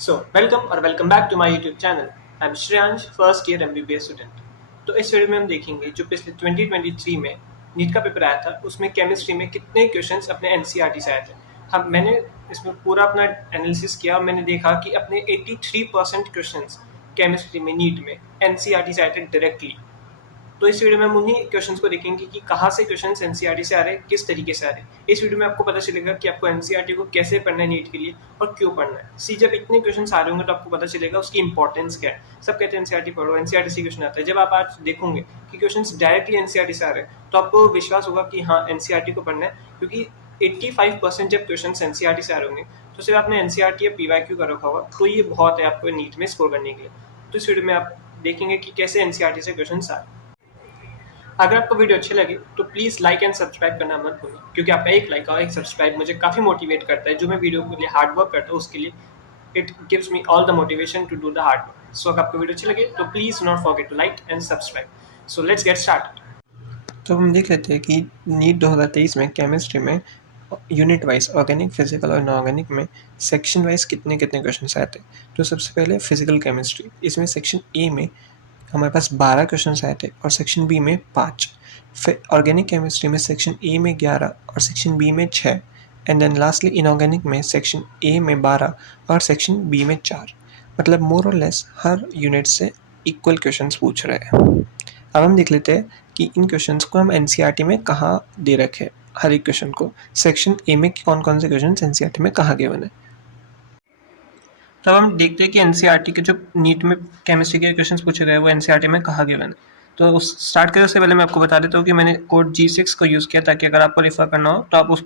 Welcome back to my YouTube channel. I am Shreyansh, first year MBBS student. तो इस video में हम देखेंगे जो पिछले 2023 में नीट का पेपर आया था, उसमें केमिस्ट्री में कितने क्वेश्चंस अपने एनसीईआरटी से आए थे। मैंने इसमें पूरा अपना एनालिसिस किया और मैंने देखा कि अपने 83% क्वेश्चंस केमिस्ट्री में नीट में एनसीईआरटी से आए थे डायरेक्टली। तो इस वीडियो में हम उन्हीं क्वेश्चंस को देखेंगे कि कहाँ से क्वेश्चंस एनसीईआरटी से आ रहे हैं, किस तरीके से आ रहे हैं। इस वीडियो में आपको पता चलेगा कि आपको एनसीईआरटी को कैसे पढ़ना है नीट के लिए और क्यों पढ़ना है। सी जब इतने क्वेश्चंस आ रहे होंगे तो आपको पता चलेगा उसकी इंपॉर्टेंस क्या है। सब कहते हैं एनसीईआरटी पढ़ो, एनसीईआरटी से क्वेश्चन आता है। जब आप आज देखोगे कि क्वेश्चंस डायरेक्टली एनसीईआरटी से आ रहे हैं तो आपको विश्वास होगा कि हाँ एनसीईआरटी को पढ़ना है, क्योंकि 85% जब क्वेश्चन एनसीईआरटी से आ रहे होंगे तो सिर्फ आपने एनसीईआरटी या पीवाईक्यू का रखा होगा तो ये बहुत है आपको नीट में स्कोर करने के लिए। तो इस वीडियो में आप देखेंगे कि कैसे एनसीईआरटी से क्वेश्चन आ रहे हैं। अगर आपको वीडियो अच्छी लगे तो प्लीज़ लाइक एंड सब्सक्राइब करना मत भूलें, क्योंकि आपका एक लाइक और एक सब्सक्राइब मुझे काफ़ी मोटिवेट करता है। जो मैं वीडियो के लिए हार्ड वर्क करता हूँ उसके लिए it gives me all the motivation to do the hard work. So अगर आपको वीडियो अच्छी लगे तो please not forget to like and subscribe. So let's get started. तो हम देख लेते हैं कि नीट 2023 में केमिस्ट्री में यूनिट वाइज ऑर्गेनिक, फिजिकल और इनऑर्गेनिक में सेक्शन वाइज कितने कितने क्वेश्चन आए थे। तो सबसे पहले फिजिकल केमिस्ट्री, इसमें सेक्शन ए में हमारे पास 12 क्वेश्चन आए थे और सेक्शन बी में 5। फिर ऑर्गेनिक केमिस्ट्री में सेक्शन ए में 11 और सेक्शन बी में 6। एंड देन लास्टली इनऑर्गेनिक में सेक्शन ए में 12 और सेक्शन बी में 4। मतलब मोर और लेस हर यूनिट से इक्वल क्वेश्चंस पूछ रहे हैं। अब हम देख लेते हैं कि इन क्वेश्चंस को हम एनसीईआरटी में कहाँ दे रखे हैं। हर एक क्वेश्चन को सेक्शन ए में कौन कौन से क्वेश्चन एनसीईआरटी में कहाँ गिवन है। तब हम देखते हैं कि एनसीईआरटी के जो नीट में केमिस्ट्री के क्वेश्चंस पूछे गए वो एनसीईआरटी में कहाँ गिवन है। तो स्टार्ट करने से पहले मैं आपको बता देता हूँ कि मैंने कोड G6 को यूज़ किया ताकि अगर आपको रेफर करना हो तो आप उस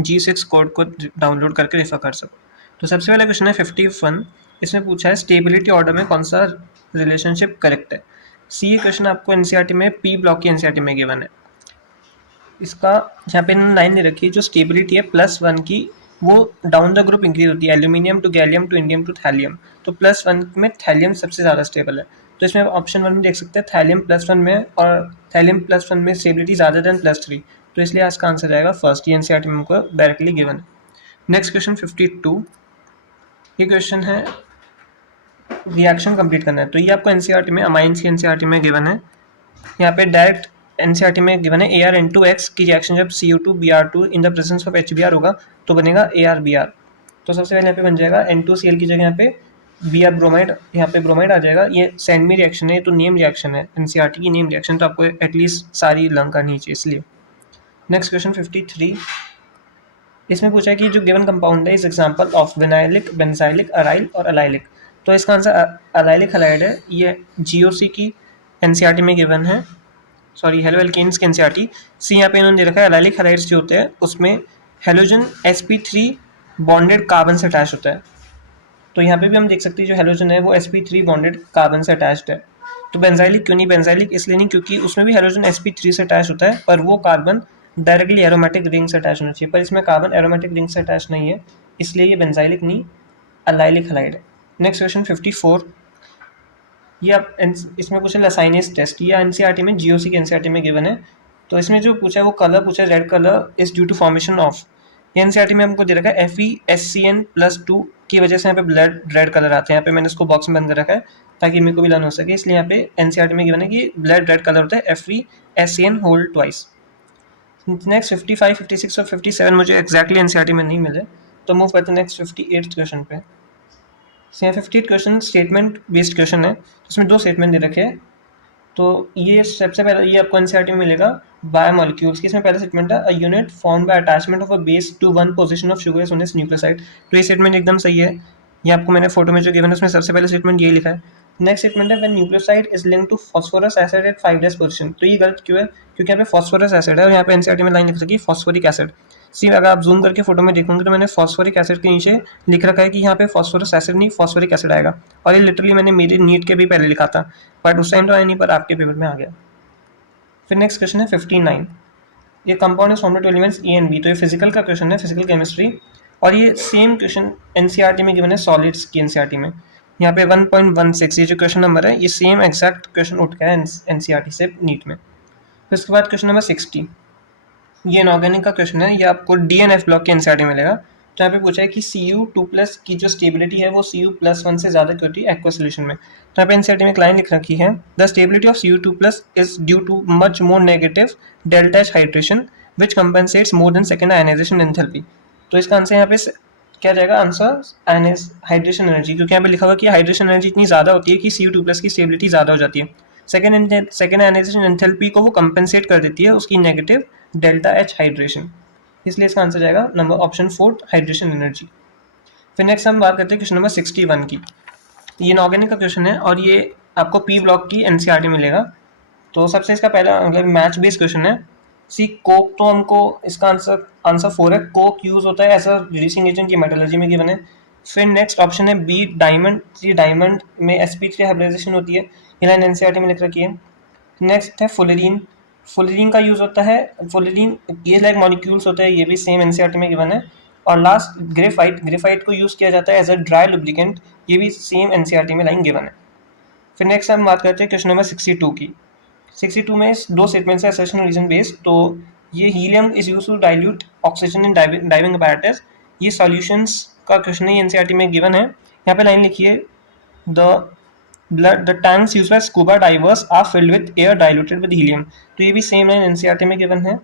G6 कोड को डाउनलोड करके रेफर कर सको। तो सबसे पहला क्वेश्चन है 51। इसमें पूछा है स्टेबिलिटी ऑर्डर में कौन सा रिलेशनशिप करेक्ट है। सी ये क्वेश्चन आपको एनसीईआरटी में पी ब्लॉक की एनसीईआरटी में गिवन है। इसका यहाँ पे लाइन नहीं रखी, जो स्टेबिलिटी है +1 की वो डाउन द ग्रुप इंक्रीज होती है, aluminium to gallium to indium to thallium. तो +1 में थैलियम सबसे ज़्यादा स्टेबल है। तो इसमें ऑप्शन 1 में देख सकते हैं थैलियम +1 में, और थैलियम +1 में स्टेबिलिटी ज़्यादा देन +3। तो इसलिए इसका आंसर जाएगा फर्स्ट। ये एनसीईआरटी में हमको डायरेक्टली गिवन है। Next question 52। ये क्वेश्चन है रिएक्शन कंप्लीट करना है। तो ये आपको एनसीईआरटी में अमाइंस की एनसीईआरटी में गिवन है। यहाँ पे डायरेक्ट एनसीईआरटी में गिवन है ArN2X की रिएक्शन जब CO2Br2 in the presence of HBr होगा तो बनेगा ArBr। तो सबसे पहले यहाँ पे बन जाएगा N2Cl की जगह यहाँ पे Br ब्रोमाइड, यहाँ पे ब्रोमाइड आ जाएगा। ये सेंडमी रिएक्शन है, तो नेम रिएक्शन है, एनसीईआरटी की नेम रिएक्शन, तो आपको एटलीस्ट सारी लर्न करनी चाहिए इसलिए। Next question 53। इसमें पूछा है कि जो गिवन कंपाउंड है इस example of vinylic, benzylic, aryl और अलाइलिक। तो इसका आंसर अलाइलिक हैलाइड है। ये GOC की एनसीईआरटी में गिवन है, सॉरी हेलो एल्केन्स के एनसीईआरटी। सी यहाँ पे इन्होंने दे रखा है एलाइलिक हैलाइड्स जो होते हैं उसमें हेलोजन sp3 बॉन्डेड कार्बन से अटैच होता है। तो यहाँ पे भी हम देख सकते हैं जो हेलोजन है वो sp3 बॉन्डेड कार्बन से अटैच्ड है। तो बेंजाइलिक क्यों नहीं? बेंजाइलिक इसलिए नहीं क्योंकि उसमें भी हेलोजन sp3 से अटैच होता है, पर वो कार्बन डायरेक्टली एरोमेटिक रिंग से अटैच होना चाहिए, पर इसमें कार्बन एरोमेटिक रिंग से अटैच नहीं है, इसलिए ये बेंजाइलिक नहीं अलाइलिक हैलाइड है। Next question 54। ये आप इसमें पूछा लसाइनेस टेस्ट, ये एनसीईआरटी में GOC के एनसीईआरटी में गिवन है। तो इसमें जो पूछा है वो कलर पूछा है red colour is due to formation of. ये एनसीईआरटी में हमको दे रखा है FeSCN+2 की वजह से यहाँ पे ब्लड रेड कलर आते हैं। यहाँ पे मैंने इसको बॉक्स में बंद कर रखा है ताकि मेरे को भी लर्न हो सके, इसलिए यहाँ पे एनसीईआरटी में गिवन है कि ब्लड रेड कलर होता है FeSCN होल ट्वाइस। नेक्स्ट 55, 56 और 57 मुझे एक्जैक्टली एनसीईआरटी में नहीं मिले, तो मूव करते हैं नेक्स्ट 58 क्वेश्चन पे। 58 क्वेश्चन स्टेटमेंट बेस्ड क्वेश्चन है, इसमें 2 स्टेटमेंट दे रखे हैं। तो ये सबसे पहले ये आपको एनसीईआरटी में मिलेगा बायोमोलिक्यूल्स की। इसमें पहला स्टेटमेंट है a unit form by attachment of a base to one position of sugar is nucleoside. तो ये स्टेटमेंट एकदम सही है। ये आपको मैंने फोटो में जो गिवन है उसमें सबसे पहले स्टेटमेंट यही लिखा है। नेक्स्ट स्टेटमेंट है when nucleoside is linked to phosphorus acid at 5 days position. तो ये गलत क्यों है? क्योंकि यहाँ पे फास्फोरस एसिड है और यहाँ पे एनसीईआरटी में लाइन लिख रखी है फास्फोरिक एसिड। सी अगर आप जूम करके फोटो में देखोगे तो मैंने फास्फोरिक एसिड के नीचे लिख रखा है कि यहाँ पे फास्फोरस एसिड नहीं फास्फोरिक एसिड आएगा, और ये लिटरली मैंने मेरी नीट के भी पहले लिखा था, बट उस टाइम तो आया नहीं, पर आपके पेपर में आ गया। फिर नेक्स्ट क्वेश्चन है 59। ये compound is formed two elements A and B। तो ये फिजिकल का क्वेश्चन है, फिजिकल केमिस्ट्री, और ये सेम क्वेश्चन एनसीईआरटी में गिवन है सॉलिड्स की एनसीईआरटी में। यहाँ पे 1.16 ये जो क्वेश्चन नंबर है ये सेम एक्जैक्ट क्वेश्चन उठ गया है एनसीईआरटी से नीट में। फिर उसके बाद क्वेश्चन नंबर 60। ये इनऑर्गेनिक का क्वेश्चन है, ये आपको DNF ब्लॉक के एनसीईआरटी में मिलेगा। तो यहाँ पे पूछा है कि Cu2+ की जो स्टेबिलिटी है वो Cu+1 से ज़्यादा क्यों होती है एक्वा सोल्यूशन में। तो यहाँ पे एनसीईआरटी में एक लाइन लिख रखी है, the stability of Cu2+ is due to much more negative delta H hydration which compensates more than second ionisation enthalpy. तो इसका आंसर यहाँ पे क्या जाएगा, आंसर आयनाइज हाइड्रेशन एनर्जी, क्योंकि यहाँ पे लिखा हुआ कि हाइड्रेशन एनर्जी इतनी ज़्यादा होती है कि Cu2+ की स्टेबिलिटी ज़्यादा हो जाती है। सेकेंड आयनाइजेशन एंथैल्पी को वो कंपनसेट कर देती है उसकी नेगेटिव डेल्टा एच हाइड्रेशन, इसलिए इसका आंसर जाएगा नंबर ऑप्शन 4 हाइड्रेशन एनर्जी। फिर नेक्स्ट हम बात करते हैं क्वेश्चन नंबर 61 की। ये इनऑर्गेनिक का क्वेश्चन है और ये आपको पी ब्लॉक की एनसीईआरटी मिलेगा। तो सबसे इसका पहला मतलब मैच बेस्ड क्वेश्चन है। सी कोक, तो हमको इसका आंसर 4 है, कोक यूज होता है एज अ रिड्यूसिंग एजेंट, ये मेटलर्जी में गिवन है। फिर नेक्स्ट ऑप्शन है बी डायमंड, ये डायमंड में sp3 हाइब्रिडाइजेशन होती है, ये लाइन एनसीईआरटी में लिख रखी है। नेक्स्ट है फुलरीन, फुलरीन का यूज होता है, फुलरीन ये लाइक मॉलिक्यूल्स होते हैं, ये भी सेम एनसीईआरटी में गिवन है। और लास्ट ग्रेफाइट, ग्रेफाइट को यूज किया जाता है एज अ ड्राई लुब्रिकेंट, ये भी सेम एनसीईआरटी में लाइन गिवन है। फिर नेक्स्ट हम बात करते हैं क्वेश्चन नंबर 62 की। 62 में दो स्टेटमेंट्स है असर्शन और रीजन बेस्ड। तो ये helium is use to dilute oxygen in diving apparatus, ये सॉल्यूशंस का क्वेश्चन है, एनसीईआरटी में गिवन है। यहाँ पे लाइन लिखिए, the tanks used by scuba divers are filled with air diluted with helium, तो ये भी सेम लाइन एनसीईआरटी में गिवन है।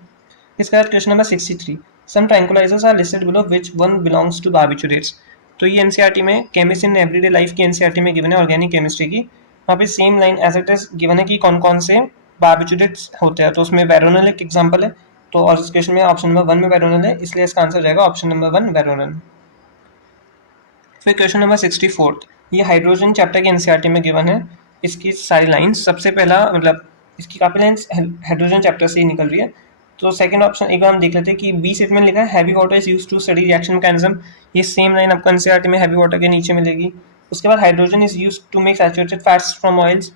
इसके बाद question number 63, some tranquilizers are listed below which one belongs to barbiturates, तो ये एनसीईआरटी में केमिस्ट्री इन एवरीडे लाइफ की एनसीईआरटी में गिवन है, ऑर्गेनिक केमिस्ट्री की। वहाँ पे same line as it is given है कि कौन कौन से बार्बिचुरेट्स होते हैं, तो उसमें वेरोनल एक एग्जाम्पल है। तो और इस क्वेश्चन में ऑप्शन नंबर 1 में वेरोनल है, इसलिए इसका आंसर जाएगा ऑप्शन नंबर 1 वेरोनल। फिर क्वेश्चन नंबर 64, ये हाइड्रोजन चैप्टर के एनसीईआरटी में गिवन है। इसकी सारी लाइंस, सबसे पहला मतलब इसकी काफ़ी लाइंस हाइड्रोजन चैप्टर से ही निकल रही है। तो सेकंड ऑप्शन एक बार हम देख लेते हैं कि बी स्टेटमेंट लिखा है heavy water is used to study reaction mechanism, ये सेम लाइन आपको एनसीईआरटी में हैवी वाटर के नीचे मिलेगी। उसके बाद hydrogen is used to make saturated fats from oils.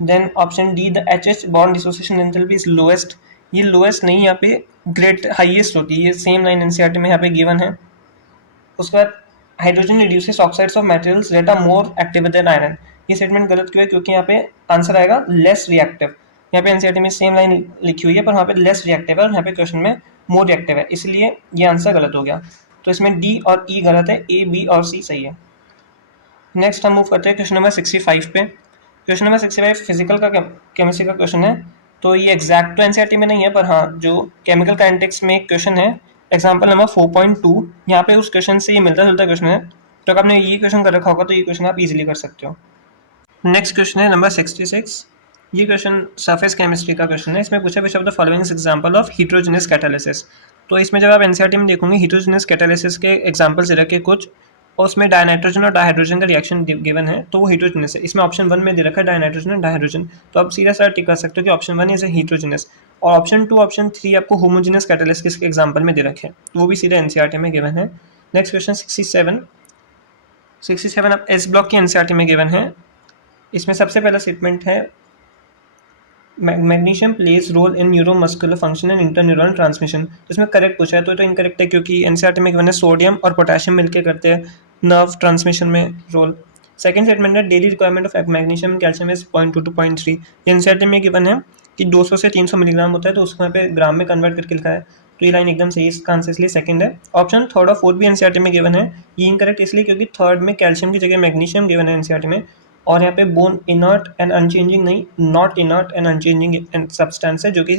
Then option D, the HH bond dissociation enthalpy is lowest, ये lowest नहीं, यहाँ पे ग्रेट हाईएस्ट होती है, ये सेम लाइन एनसीईआरटी में यहाँ पे गिवन है। उसके बाद hydrogen reduces oxides of materials that are more active than iron, ये स्टेटमेंट गलत क्यों है, क्योंकि यहाँ पे आंसर आएगा लेस रिएक्टिव। यहाँ पे एनसीईआरटी में सेम लाइन लिखी हुई है पर वहाँ पे लेस रिएक्टिव है और यहाँ पे क्वेश्चन में मोर रिएक्टिव है, इसलिए ये आंसर गलत हो गया। तो इसमें डी और ई गलत है, ए बी और सी सही है। नेक्स्ट हम मूव करते हैं क्वेश्चन नंबर 65 पे। क्वेश्चन नंबर 65 फिजिकल का केमिस्ट्री का क्वेश्चन है। तो ये एग्जैक्ट तो एनसीईआरटी में नहीं है, पर हाँ जो केमिकल काइनेटिक्स में एक क्वेश्चन है एग्जाम्पल नंबर 4.2, यहाँ पे उस क्वेश्चन से ये मिलता जुलता क्वेश्चन है। तो अगर आपने ये क्वेश्चन कर रखा होगा तो ये क्वेश्चन आप इजीली कर सकते हो। नेक्स्ट क्वेश्चन है नंबर 66, ये क्वेश्चन सरफेस केमिस्ट्री का क्वेश्चन है। इसमें पूछा which of the following example of heterogeneous catalysis. तो इसमें जब आप एनसीईआरटी में देखोगे हीट्रोजेनस कैटालिसिस के एग्जांपल्स दे रखे कुछ, और उसमें डायनाइट्रोजन और डायहाइड्रोजन का रिएक्शन गिवन है, तो वो हीट्रोजेनस है। इसमें ऑप्शन 1 में दे रखा है डायनाइट्रोजन और डायहाइड्रोजन, तो आप सीधा सा टिक कर सकते हो कि ऑप्शन 1 इज ए हीट्रोजेनस। और ऑप्शन 2 ऑप्शन 3 आपको होमोजेनस कैटालिसिस के एग्जांपल में दे रखे हैं, तो वो भी सीधा एनसीईआरटी में गिवन है। नेक्स्ट क्वेश्चन 67 अब एस ब्लॉक की एनसीईआरटी में गिवन है। इसमें सबसे पहला स्टेटमेंट है magnesium plays role in neuromuscular function and interneural transmission, इसमें करेक्ट पूछा है तो इनकरेक्ट है, क्योंकि एनसीईआरटी में गिवन है सोडियम और पोटेशियम मिलकर करते हैं नर्व ट्रांसमिशन में रोल। सेकंड स्टेटमेंट है daily requirement of magnesium and calcium is 0.2 to 0.3, NCERT में गिवन है कि 200 से 300 मिलीग्राम होता है, तो उसको यहाँ पे ग्राम में कन्वर्ट करके लिखा है, तो ये लाइन एकदम सही, इसका आंसर इसलिए सेकंड है। ऑप्शन थर्ड और फोर्थ भी एनसीईआरटी में गिवन है, ये इनकरेक्ट इसलिए क्योंकि थर्ड में कैल्शियम की जगह मैग्नीशियम गिवन है एनसीईआरटी में, और यहाँ पे बोन इनर्ट एंड अनचेंजिंग नहीं, not inert and unchanging substance है, जो कि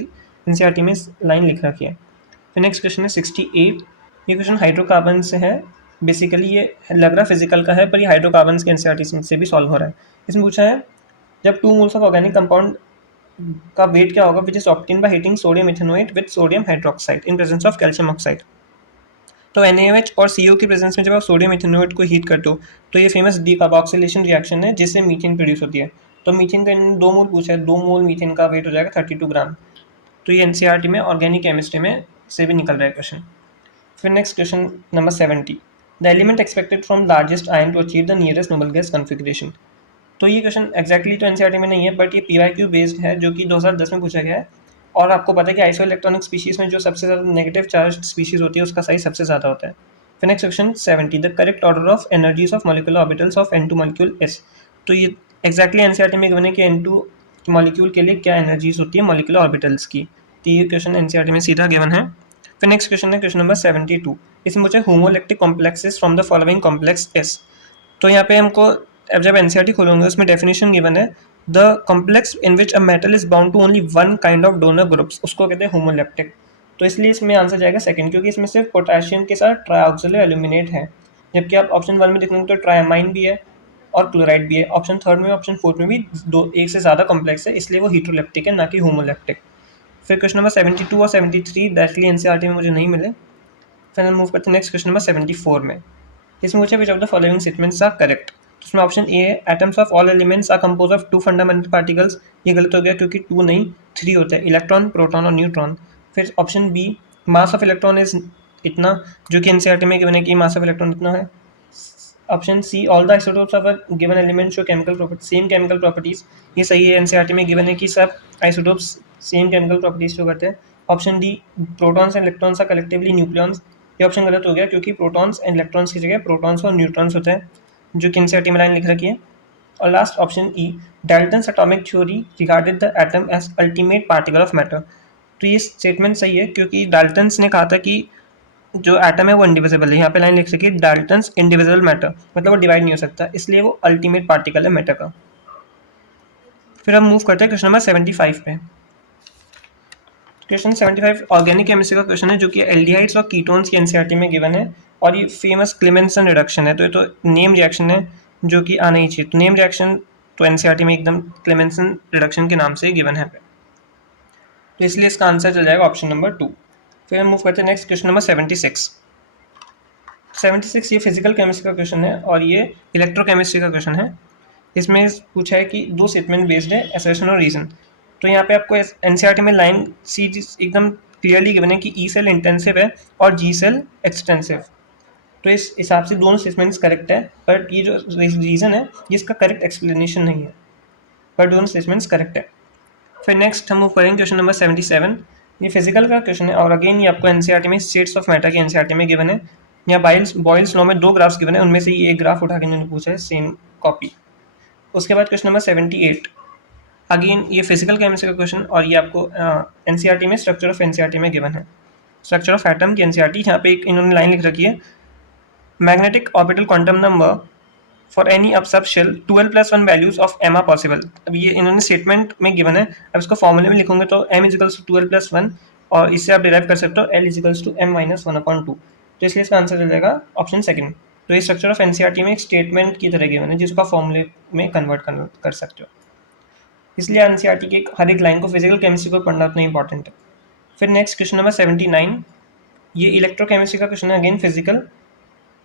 एनसीईआरटी में लाइन लिख रखी है। फिर नेक्स्ट क्वेश्चन है 68, ये क्वेश्चन हाइड्रोकार्बन से है। बेसिकली ये लग रहा है फिजिकल का है, पर ये हाइड्रोकार्बन के एनसीईआरटी से भी सॉल्व हो रहा है। इसमें पूछा है जब 2 मोल्स ऑफ ऑर्गेनिक कंपाउंड का वेट क्या होगा which is obtained by heating sodium ethanoate with sodium hydroxide in presence of calcium oxide. तो NaOH और CO की प्रेजेंस में जब आप सोडियम इथेनोएट को हीट करते हो तो ये फेमस डीकार्बोक्सिलेशन रिएक्शन है जिससे मीथेन प्रोड्यूस होती है। तो मीथेन का 2 मोल पूछा है, 2 मोल मीथेन का वेट हो जाएगा 32 ग्राम। तो ये एनसीईआरटी में ऑर्गेनिक केमिस्ट्री में से भी निकल रहा है क्वेश्चन। फिर next question number 70, the element expected from largest ion to achieve the nearest noble gas configuration. तो ये क्वेश्चन एक्जैक्टली तो एनसीईआरटी में नहीं है, बट ये PYQ बेस्ड है, जो कि 2010 में पूछा गया है। और आपको पता है कि आइसो इलेक्ट्रॉनिक स्पीशीज़ में जो सबसे ज़्यादा नेगेटिव चार्ज स्पीशीज़ होती है उसका साइज सबसे ज़्यादा होता है। फिर next question 70, the correct order of energies of molecular orbitals of N2 molecule S। तो ये एक्जैक्टली एनसीईआरटी में गिवन है कि N2 मॉलिक्यूल के लिए क्या एनर्जीज होती है मॉलिक्यूलर ऑर्बिटल्स की, तो ये क्वेश्चन एनसीईआरटी में सीधा गिवन है। फिर नेक्स्ट क्वेश्चन है क्वेश्चन नंबर 72। इसमें मुझे homoleptic complexes from the following complexes. तो यहाँ पे हमको अब जब एनसीईआरटी खोलूंगे उसमें डेफिनेशन गिवन है, the complex in which a metal is bound to only one kind of donor groups, उसको कहते हैं होमोइलेक्ट्रिक। तो इसलिए इसमें आंसर जाएगा सेकंड, क्योंकि इसमें सिर्फ पोटेशियम के साथ ट्राइऑक्सिलो एल्यूमिनेट है, जबकि आप ऑप्शन 1 में देखेंगे तो ट्रायमाइन भी है और क्लोराइड भी है। ऑप्शन 3 में, ऑप्शन 4 में भी एक से ज़्यादा कॉम्प्लेक्स है, इसलिए वो हीट्रोलेप्टिक है, ना कि होमोलेप्टिक। फिर क्वेश्चन नंबर 72 और 73 डायरेक्टली एनसीईआरटी में मुझे नहीं मिले। फिर मूव करते हैं नेक्स्ट क्वेश्चन नंबर 74 में। इसमें मुझे which of the following statements are correct. तो इसमें ऑप्शन ए है, atoms of all elements are compose of 2 fundamental particles. ये गलत हो गया क्योंकि 2 नहीं 3 होते हैं, इलेक्ट्रॉन, प्रोटॉन और न्यूट्रॉन। फिर option B, mass of electron is इतना, जो कि एनसीईआरटी में गिवन है कि मास ऑफ इलेक्ट्रॉन इतना है। Option C, all the isotopes of a given element show chemical property same chemical properties. ये सही है, एनसीईआरटी में गिवन है कि सब isotopes same chemical properties show करते हैं। Option D, protons and electrons are collectively nucleons. ये ऑप्शन गलत हो गया क्योंकि प्रोटॉन्स एंड इलेक्ट्रॉन्स की जगह प्रोटॉन्स और न्यूट्रॉन्स होते हैं, जो कि एनसीईआरटी में लाइन लिख रखी है। और last option E, Dalton's atomic theory regarded the atom as ultimate particle of matter. तो ये स्टेटमेंट सही है क्योंकि डाल्टन्स ने कहा था कि जो एटम है वो इंडिविजिबल है। यहाँ पे लाइन लिख सकी डाल्टन्स इंडिविजिबल मैटर, मतलब वो डिवाइड नहीं हो सकता, इसलिए वो अल्टीमेट पार्टिकल है मैटर का। फिर हम मूव करते हैं क्वेश्चन नंबर 75 पे। क्वेश्चन 75 ऑर्गेनिक केमिस्ट्री का क्वेश्चन है, जो कि एल्डिहाइड्स और कीटोन्स की एनसीईआरटी में गिवन है, और ये फेमस क्लेमेंसन रिडक्शन है। तो ये तो नेम रिएक्शन है जो कि आना ही चाहिए। तो नेम रिएक्शन तो एनसीईआरटी में एकदम क्लेमेंसन रिडक्शन के नाम से गिवन है, तो इसलिए इसका आंसर चल जाएगा ऑप्शन नंबर 2। फिर हम मूव करते हैं नेक्स्ट क्वेश्चन नंबर 76। 76 ये फिजिकल केमिस्ट्री का क्वेश्चन है और ये इलेक्ट्रोकेमिस्ट्री का क्वेश्चन है। इसमें पूछा है कि 2 स्टेटमेंट बेस्ड है, असर्शन और रीजन। तो यहाँ पे आपको एनसीईआरटी में लाइन सी एकदम क्लियरली गिवन है कि ई सेल इंटेंसिव है और जी सेल एक्सटेंसिव। तो इस हिसाब से दोनों स्टेटमेंट्स करेक्ट है, बट ये जो रीजन है ये इसका करेक्ट एक्सप्लेनेशन नहीं है, बट दोनों स्टेटमेंट्स करेक्ट है। फिर नेक्स्ट हम मूव करेंगे क्वेश्चन नंबर 77। ये फिजिकल का क्वेश्चन है और अगेन ये आपको एनसीईआरटी में स्टेट्स ऑफ मैटर की एनसीईआरटी में गिवन है। यहाँ बॉयल्स लॉ में 2 ग्राफ्स गिवन है, उनमें से ये एक ग्राफ उठा के इन्होंने पूछा है, सेम कॉपी। उसके बाद क्वेश्चन नंबर 78, अगेन ये फिजिकल केमिस्ट्री का क्वेश्चन और ये आपको एनसीईआरटी में स्ट्रक्चर ऑफ एनसीईआरटी में गिवन है, स्ट्रक्चर ऑफ एटम की एनसीईआरटी। यहाँ पे एक इन्होंने लाइन लिख रखी है, magnetic orbital quantum number for any अब subshell 12+1 values of m are possible. अब ये इन्होंने स्टेटमेंट में गिवन है, अब इसको फॉर्मूले में लिखोगे तो m इजिकल्स टू 12+1 और इससे आप डिराइव कर सकते हो l इजिकल्स टू m-1/2। तो इसलिए इसका आंसर हो जाएगा ऑप्शन सेकंड। तो ये स्ट्रक्चर ऑफ एनसीईआरटी में एक स्टेटमेंट की तरह गिवन है जिसको आप फॉर्मूले में कन्वर्ट कर सकते हो, इसलिए एनसीईआरटी की हर एक लाइन को फिजिकल केमिस्ट्री को पढ़ना उतना इंपॉर्टेंट है। फिर नेक्स्ट क्वेश्चन नंबर 79, ये इलेक्ट्रोकेमिस्ट्री का क्वेश्चन है, अगेन फिजिकल।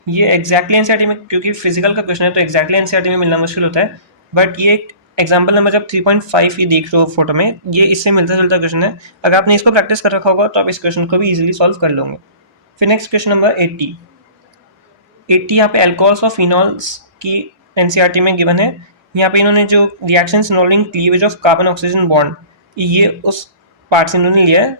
ये एग्जैक्टली एनसीईआरटी में, क्योंकि फिजिकल का क्वेश्चन है तो एग्जैक्टली एनसीईआरटी में मिलना मुश्किल होता है, बट ये एक एग्जाम्पल नंबर जब 3.5 ही देख रहे हो फोटो में, ये इससे मिलता जुलता क्वेश्चन है। अगर आपने इसको प्रैक्टिस कर रखा होगा तो आप इस क्वेश्चन को भी इजीली सॉल्व कर लोगे। फिर नेक्स्ट क्वेश्चन नंबर 80 यहाँ पे अल्कोहल्स और फिनॉल्स की एनसीईआरटी में गिवन है। यहाँ पे इन्होंने जो reactions involving cleavage of carbon oxygen bond, ये उस पार्ट से इन्होंने लिया है।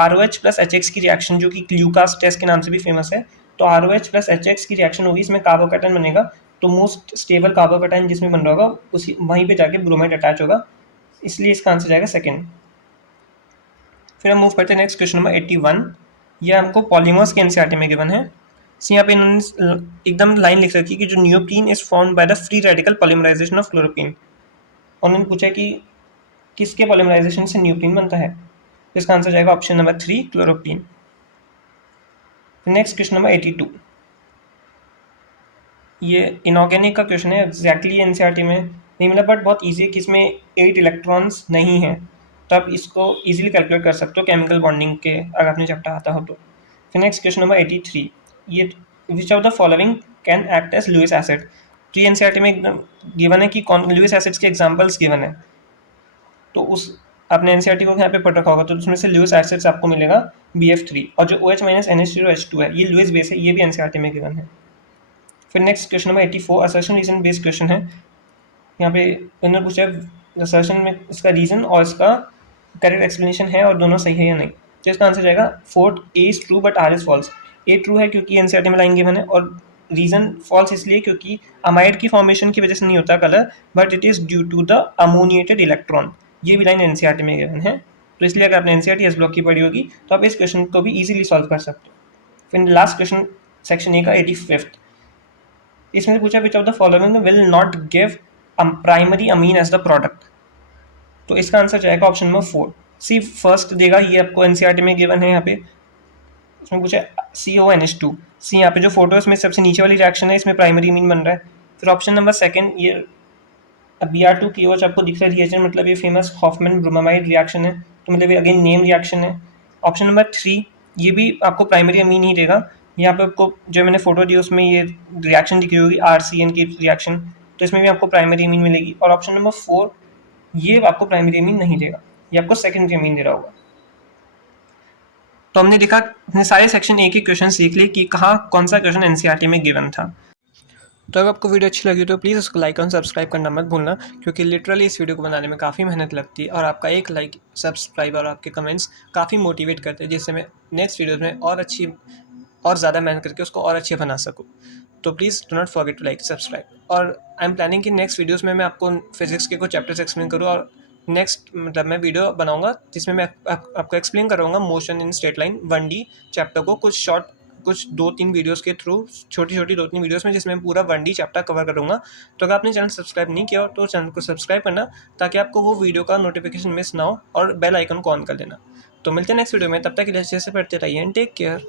ROH प्लस HX की रिएक्शन, जो कि ल्यूकास टेस्ट के नाम से भी फेमस है। तो ROH प्लस HX की रिएक्शन होगी, इसमें कार्बोकैटायन बनेगा, तो मोस्ट स्टेबल कार्बोकैटायन जिसमें बन रहा होगा उसी वहीं पे जाके ब्रोमाइड अटैच होगा, इसलिए इसका आंसर जाएगा सेकंड। फिर हम मूव करते हैं नेक्स्ट क्वेश्चन नंबर 81। ये हमको पॉलीमर्स के एनसीईआरटी में गिवन है। यहाँ पे इन्होंने एकदम लाइन लिख रखी है कि जो neoprene is formed by the free radical polymerisation of chloroprene. और उन्होंने पूछा कि किसके पॉलीमराइजेशन से नियोप्रीन बनता है, इसका आंसर जाएगा option number 3, chloroprene. Next question number 82, ये इनऑर्गेनिक का क्वेश्चन है, एग्जैक्टली एनसीईआरटी में नहीं मिला बट बहुत ईजी है कि इसमें 8 इलेक्ट्रॉन्स नहीं है, तो आप इसको इजीली कैलकुलेट कर सकते हो केमिकल बॉन्डिंग के, अगर आपने चैप्टर आता हो तो। फिर नेक्स्ट क्वेश्चन नंबर 83, ये which of the following can act as Lewis acid. तो ये एनसीईआरटी में एकदम गिवन है कि कौन लुईस एसिड्स के एग्जांपल्स गिवन है, तो उस आपने एनसीईआरटी को यहाँ पे पढ़ रखा होगा, तो उसमें से लुईस एसिड्स आपको मिलेगा BF3, और जो OH माइनस NH2 है ये लुईस बेस है, ये भी एनसीईआरटी में गिवन है। फिर next question number 84 assertion reason based question है। यहाँ पे उन्होंने पूछा है असर्शन में इसका रीजन और इसका करेक्ट एक्सप्लेनेशन है और दोनों सही है या नहीं, तो इसका आंसर जाएगा 4 A is true but R is false. A true है क्योंकि एनसीईआरटी में लाइन गिवन है, और रीजन फॉल्स इसलिए क्योंकि अमाइड की फॉर्मेशन की वजह से नहीं होता colour, but it is due to the ammoniated electron. ये भी लाइन एनसीईआरटी में गिवन है। तो इसलिए अगर आपने एनसीईआरटी एस ब्लॉक की पढ़ी होगी तो आप इस क्वेश्चन को भी इजीली सॉल्व कर सकते हो। फिर लास्ट क्वेश्चन सेक्शन ए का 85th, इसमें से पूछा which of the following will not give primary amine as the product. तो इसका आंसर जाएगा ऑप्शन नंबर 4 सी फर्स्ट देगा, ये आपको एनसीईआरटी में गिवन है। यहाँ पे इसमें पूछा CONH2, सी यहाँ पे जो फोटो है इसमें सबसे नीचे वाली रिएक्शन है, इसमें प्राइमरी मीन बन रहा है। फिर ऑप्शन नंबर सेकंड ये Br2KOH आपको दिख रहा है रिएजेंट, मतलब ये फेमस हॉफमैन ब्रोमामाइड रिएक्शन है, तो मतलब ये अगेन नेम रिएक्शन है। ऑप्शन नंबर 3 ये भी आपको प्राइमरी अमीन ही देगा, यहाँ पे आपको जो मैंने फोटो दी उसमें ये रिएक्शन दिख रही होगी RCN की रिएक्शन, तो इसमें भी आपको प्राइमरी अमीन मिलेगी। और ऑप्शन नंबर 4 ये आपको प्राइमरी अमीन नहीं देगा, ये आपको सेकेंडरी अमीन दे रहा होगा। तो हमने देखा, हमने सारे सेक्शन ए के क्वेश्चन सीख लिए कि कहाँ कौन सा क्वेश्चन एनसीईआरटी में गिवन था। तो अगर आपको वीडियो अच्छी लगी तो प्लीज़ उसको लाइक और सब्सक्राइब करना मत भूलना, क्योंकि लिटरली इस वीडियो को बनाने में काफ़ी मेहनत लगती है और आपका एक लाइक, सब्सक्राइब और आपके कमेंट्स काफ़ी मोटिवेट करते हैं, जिससे मैं नेक्स्ट वीडियोज़ में और ज़्यादा मेहनत करके उसको और अच्छे बना सकूँ। तो please do not forget to like subscribe. और आई एम प्लानिंग कि नेक्स्ट वीडियोज़ में मैं आपको फिजिक्स के कुछ चैप्टर्स एक्सप्लेन करूँ, और नेक्स्ट मतलब मैं वीडियो बनाऊंगा जिसमें मैं आपको एक्सप्लेन करूँगा motion in straight line 1D chapter को कुछ 2-3 वीडियोस के थ्रू, छोटी 2-3 वीडियोस में, जिसमें पूरा 1D चैप्टर कवर करूँगा। तो अगर आपने चैनल सब्सक्राइब नहीं किया हो तो चैनल को सब्सक्राइब करना, ताकि आपको वो वीडियो का नोटिफिकेशन मिस ना हो, और बेल आइकन को ऑन कर देना। तो मिलते हैं नेक्स्ट वीडियो में, तब तक के लिए अच्छे से पढ़ते रहिए एंड टेक केयर।